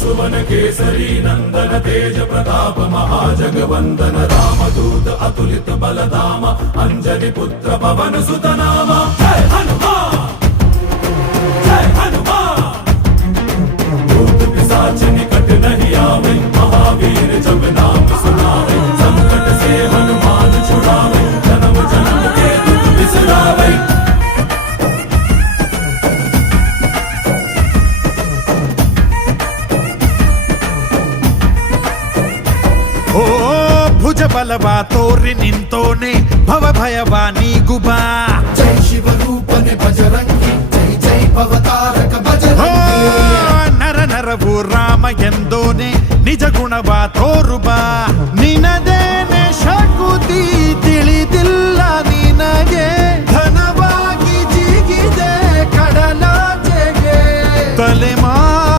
सुवन केसरी नंदन तेज प्रताप महाजगवंदन रामदूत अतुलित बलधाम अंजनी पुत्र पवन सुत नाम जय हनुमान जय हनुमान भूत पिशाच निकट नहीं आवे महावीर जब नाम सुनावे संकट से हनुमान छुड़ावे जन्म जन्म के दुख बिसरावे ಓ ಭುಜ ಬಲವಾ ತೋರಿ ನಿಂತೋನೆ ಭವ ಭಯವಾ ನೀಗುಬಾ ಜೈ ಶಿವ ರೂಪನೆ ಬಜರಂಗಿ ಜೈ ಜೈ ಭವತಾರಕ ಬಜರಂಗಿ ನರ ನರವು ರಾಮ ಎಂದೋನೆ ನಿಜ ಗುಣವಾ ತೋರುಬಾ ನಿನ